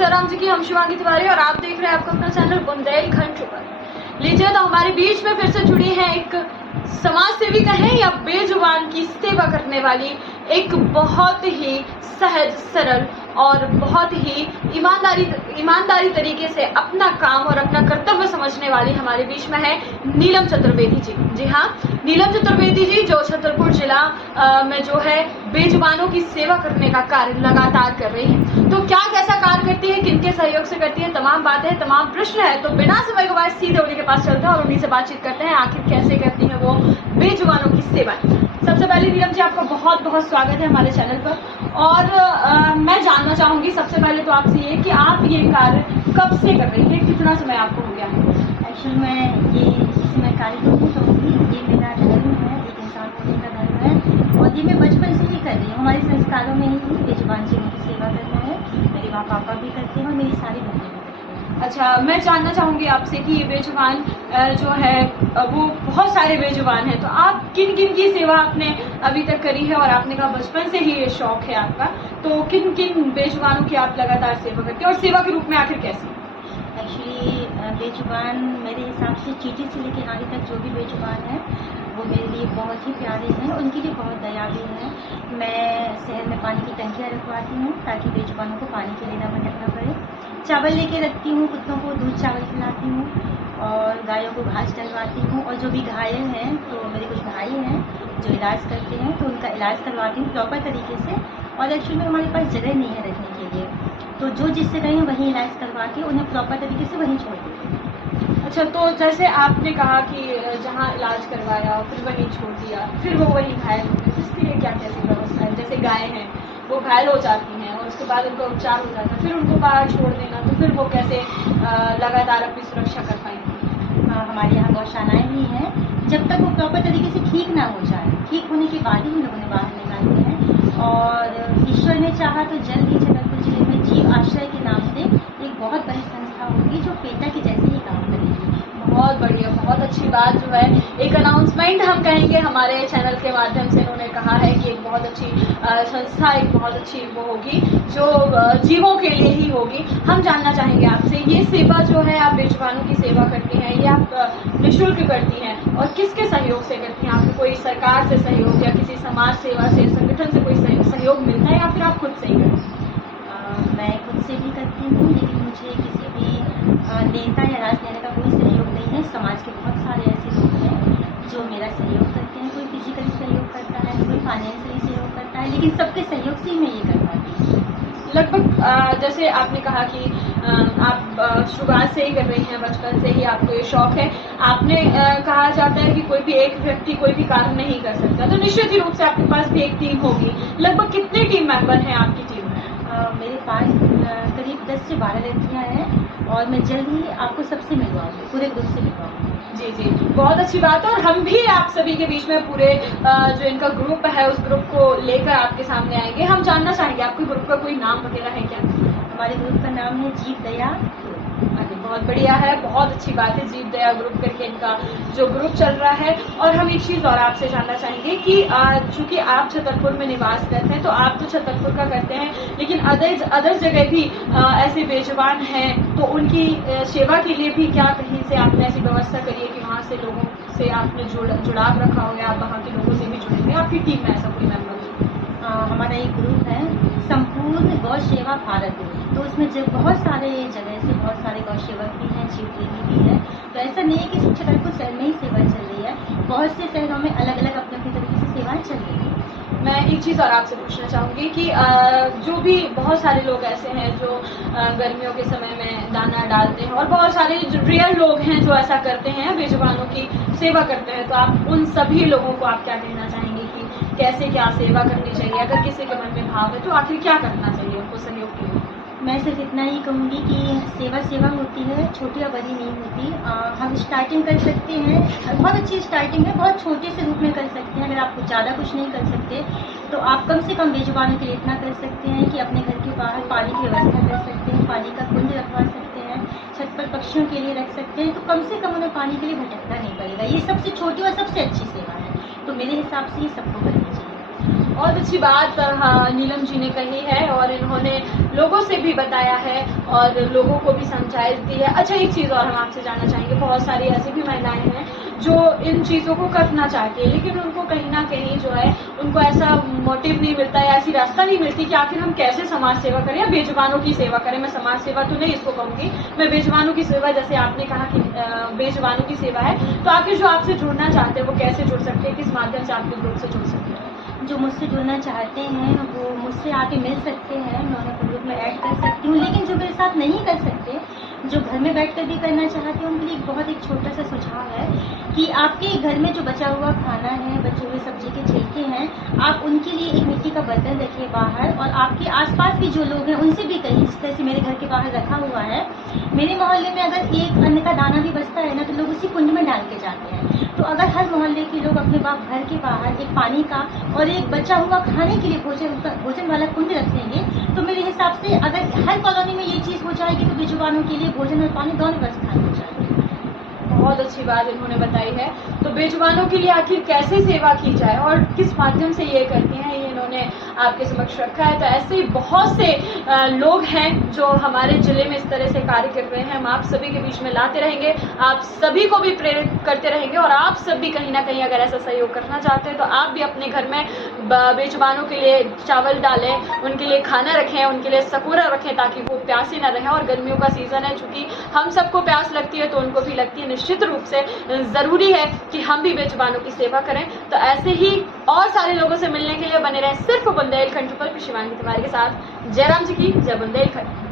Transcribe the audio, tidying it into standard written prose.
जयराम जी की, हम शिवांगी तिवारी और आप देख रहे हैं आपका अपना चैनल बुंदेलखंड खबर। लीजिए, तो हमारे बीच में फिर से जुड़ी है एक समाज सेवी कहें या बेजुबान की सेवा करने वाली एक बहुत ही सहज सरल और बहुत ही ईमानदारी तरीके से अपना काम और अपना कर्तव्य समझने वाली हमारे बीच में है नीलम चतुर्वेदी जी। जी हाँ, नीलम चतुर्वेदी जी जो छतरपुर जिला में जो है बेजुबानों की सेवा करने का कार्य लगातार कर रही है। तो क्या कैसा कार्य करती है, किनके सहयोग से करती है, तमाम बातें, तमाम प्रश्न है। तो बिना समय गवाए सीधे उन्हीं के पास चलते हैं और उन्हीं से बातचीत करते हैं आखिर कैसे करती है वो बेजुबानों की सेवा। सबसे पहले नीलम जी, आपका बहुत बहुत स्वागत है हमारे चैनल पर। और मैं जानना चाहूंगी सबसे पहले तो आपसे ये कि आप ये कार्य कब से कर रही है, कितना समय आपको हो गया है? एक्चुअली मैं इसमें कार्य नहीं करूँगी, ये मेरा धर्म है, एक इंसान होने का धर्म है और ये मैं बचपन से ही कर रही हूँ। हमारे संस्कारों में ही बेजुबान जीवों की सेवा करना है। मेरे माँ पापा भी करते हैं और मेरी सारी बहनें भी करती हैं। अच्छा, मैं जानना चाहूंगी आपसे कि ये बेजुबान जो है वो बहुत सारे बेजुबान हैं, तो आप किन किन की सेवा आपने अभी तक करी है? और आपने कहा बचपन से ही ये शौक है आपका, तो किन किन बेजुबानों की आप लगातार सेवा करते हैं और सेवा के रूप में आखिर कैसे? एक्चुअली बेजुबान मेरे हिसाब से चीटी से लेकर नारी तक जो भी बेजुबान है वो मेरे लिए बहुत ही प्यारे हैं, उनके लिए बहुत दयालु हैं। मैं शहर में पानी की टंकियाँ रखवाती हूँ ताकि बेजुबानों को पानी के लिए ना भटकना पड़े। चावल लेके रखती हूँ, कुत्तों को दूध चावल खिलाती हूँ और गायों को घास डलवाती हूँ। और जो भी घायल हैं, तो मेरे कुछ भाई हैं जो इलाज करते हैं, तो उनका इलाज करवाती हूँ प्रॉपर तरीके से। और एक्चुअली में हमारे पास जगह नहीं है रखने के लिए, तो जो जिससे गए वहीं इलाज करवा के उन्हें प्रॉपर तरीके से वहीं छोड़ देते हैं। अच्छा, तो जैसे आपने कहा कि जहाँ इलाज करवाया फिर वहीं छोड़ दिया, फिर वो वहीं घायल हो गए, इसके लिए क्या कैसी व्यवस्था है? जैसे गाय हैं वो घायल हो जाती हैं और उसके बाद उनका उपचार हो जाता है, फिर उनको बाहर छोड़ देना, तो फिर वो कैसे लगातार अपनी सुरक्षा कर पाएंगे? हमारे यहाँ गौशालाएँ भी हैं, जब तक वो प्रॉपर तरीके से ठीक ना हो जाए, ठीक होने के बाद ही हम लोगों ने बाहर निकालते हैं। और ईश्वर ने चाहा तो जल्द ही छतरपुर जिले में जीव आश्रय के नाम से एक बहुत बड़ी संस्था होगी जो पेटा के जैसे ही काम करेगी। बहुत बढ़िया, बहुत अच्छी बात जो है, एक अनाउंसमेंट हम कहेंगे हमारे चैनल के माध्यम से इन्होंने कहा है कि एक बहुत अच्छी संस्था, एक बहुत अच्छी वो होगी जो जीवों के लिए ही होगी। हम जानना चाहेंगे आपसे, ये सेवा जो है आप बेजुबानों की सेवा करती हैं, ये आप निःशुल्क करती हैं और किसके सहयोग से करती हैं? आपको कोई सरकार से सहयोग या किसी समाज सेवा से, संगठन से कोई सहयोग मिलता है या फिर आप खुद से ही करती हैं? मैं खुद से भी करती हूँ, लेकिन मुझे किसी भी नेता या राजनेता का कोई सहयोग नहीं है। समाज के बहुत सारे ऐसे लोग हैं जो मेरा सहयोग करते हैं, कोई फिजिकली सहयोग करता है, कोई फाइनेंशियली सहयोग करता है, लेकिन सबके सहयोग से ही मैं ये कर पाती हूँ। लगभग जैसे आपने कहा कि आप शुरुआत से ही कर रही हैं, बचपन से ही आपको ये शौक है। आपने कहा जाता है कि कोई भी एक व्यक्ति कोई भी कार्य नहीं कर सकता, तो निश्चित ही रूप से आपके पास भी एक टीम होगी। लगभग कितने टीम मेंबर हैं आपकी टीम में? मेरे पास करीब 10 से 12 लड़कियाँ हैं और मैं जल्द ही आपको सबसे मिलवाऊंगी, पूरे ग्रुप से मिलवाऊंगी। जी जी, बहुत अच्छी बात है। और हम भी आप सभी के बीच में पूरे जो इनका ग्रुप है उस ग्रुप को लेकर आपके सामने आएंगे। हम जानना चाहेंगे आपके ग्रुप का कोई नाम वगैरह है क्या? हमारे ग्रुप का नाम है जीव दया। अरे बहुत बढ़िया है, बहुत अच्छी बात है, जीव दया ग्रुप करके इनका जो ग्रुप चल रहा है। और हम एक चीज और आपसे जानना चाहेंगे कि चूंकि आप छतरपुर में निवास करते हैं, तो आप तो छतरपुर का करते हैं, लेकिन अदर जगह भी ऐसे बेजुबान हैं, तो उनकी सेवा के लिए भी क्या कहीं से आपने ऐसी व्यवस्था करी है कि वहाँ से लोगों से आपने जुड़ाव रखा हो या आप वहाँ के लोगों से भी जुड़े हुए? आपकी टीम में ऐसा कोई मेंबर? हमारा एक ग्रुप है संपूर्ण गौ सेवा भारत, तो उसमें जब बहुत सारे जगह से बहुत सारे गौ सेवक भी हैं, जीव प्रेमी भी हैं। तो ऐसा नहीं है कि सिर्फ छतरपुर शहर में ही सेवा चल रही है, बहुत से शहरों में अलग अलग अपने अपने तरीके से सेवाएं चल रही है। मैं एक चीज़ और आपसे पूछना चाहूँगी कि जो भी बहुत सारे लोग ऐसे हैं जो गर्मियों के समय में दाना डालते हैं और बहुत सारे जो रियल लोग हैं जो ऐसा करते हैं, बेजुबानों की सेवा करते हैं, तो आप उन सभी लोगों को आप क्या कहना चाहेंगे कि कैसे क्या सेवा करनी चाहिए? अगर किसी के मन में भाव है तो आखिर क्या करना चाहिए उनको सहयोग के लिए? मैं सिर्फ इतना ही कहूँगी कि सेवा होती है, छोटी या बड़ी नहीं होती। हम स्टार्टिंग कर सकते हैं, बहुत अच्छी स्टार्टिंग है, बहुत छोटे से रूप में कर सकते हैं। अगर आप ज़्यादा कुछ नहीं कर सकते तो आप कम से कम बेजुबानों के लिए इतना कर सकते हैं कि अपने घर के बाहर पानी की व्यवस्था कर सकते हैं, पानी का कुंड रखवा सकते हैं, छत पर पक्षियों के लिए रख सकते हैं, तो कम से कम उन्हें पानी के लिए भटकना नहीं पड़ेगा। ये सबसे छोटी और सबसे अच्छी सेवा है, तो मेरे हिसाब से ये सबको करनी चाहिए। बहुत अच्छी बात नीलम जी ने कही है और इन्होंने लोगों से भी बताया है और लोगों को भी समझाइश दी है। अच्छा, एक चीज़ और हम आपसे जानना चाहेंगे, बहुत सारी ऐसी भी महिलाएं हैं जो इन चीज़ों को करना चाहती है लेकिन उनको कहीं ना कहीं जो है उनको ऐसा मोटिव नहीं मिलता है, ऐसी रास्ता नहीं मिलती कि आखिर हम कैसे समाज सेवा करें या बेजुबानों की सेवा करें। मैं समाज सेवा तो नहीं इसको कहूँगी, मैं बेजुबानों की सेवा, जैसे आपने कहा कि बेजुबानों की सेवा है, तो आखिर जो आपसे जुड़ना चाहते हैं वो कैसे जुड़ सकते हैं, किस माध्यम से आप ग्रुप से जुड़ सकते हैं? जो मुझसे जुड़ना चाहते हैं वो मुझसे आके मिल सकते हैं, मैं उन्हें ग्रुप में ऐड कर सकती हूँ। लेकिन जो मेरे साथ नहीं कर सकते, जो घर में बैठकर भी करना चाहते हैं, उनके लिए बहुत एक छोटा सा सुझाव है कि आपके घर में जो बचा हुआ खाना है, बचे हुए सब्जी के छिलके हैं, आप उनके लिए एक मिट्टी का बर्तन रखिए बाहर, और आपके आसपास भी जो लोग हैं उनसे भी कहिए, जिस तरह से मेरे घर के बाहर रखा हुआ है। मेरे मोहल्ले में अगर एक अन्न का दाना भी बचता है ना, तो लोग उसी कुंड में डाल के जाते हैं। तो अगर हर मोहल्ले के लोग अपने घर के बाहर एक पानी का और एक बचा हुआ खाने के लिए भोजन वाला कुंड रख देंगे, तो मेरे हिसाब से अगर हर कॉलोनी में ये चीज़ हो जाएगी तो बेजुबानों के लिए भोजन और पानी दोनों व्यवस्था हो जाएगी। बहुत अच्छी बात इन्होंने बताई है। तो बेजुबानों के लिए आखिर कैसे सेवा की जाए और किस माध्यम से ये करती हैं, ये इन्होंने आपके समक्ष रखा है। तो ऐसे ही बहुत से लोग हैं जो हमारे जिले में इस तरह से कार्य कर रहे हैं। हम आप सभी के बीच में लाते रहेंगे, आप सभी को भी प्रेरित करते रहेंगे और आप सब भी कहीं ना कहीं अगर ऐसा सहयोग करना चाहते हैं तो आप भी अपने घर में बेजुबानों के लिए चावल डालें, उनके लिए खाना रखें, उनके लिए सकोरा रखें ताकि वो प्यासे न रहें। और गर्मियों का सीजन है, चूंकि हम सबको प्यास लगती है तो उनको भी लगती है। निश्चित रूप से जरूरी है कि हम भी बेजुबानों की सेवा करें। तो ऐसे ही और सारे लोगों से मिलने के लिए बने रहें सिर्फ बुंदेलखंड पर शिवांगी तिवारी के साथ। जयराम जी की जय बुंदेलखंड।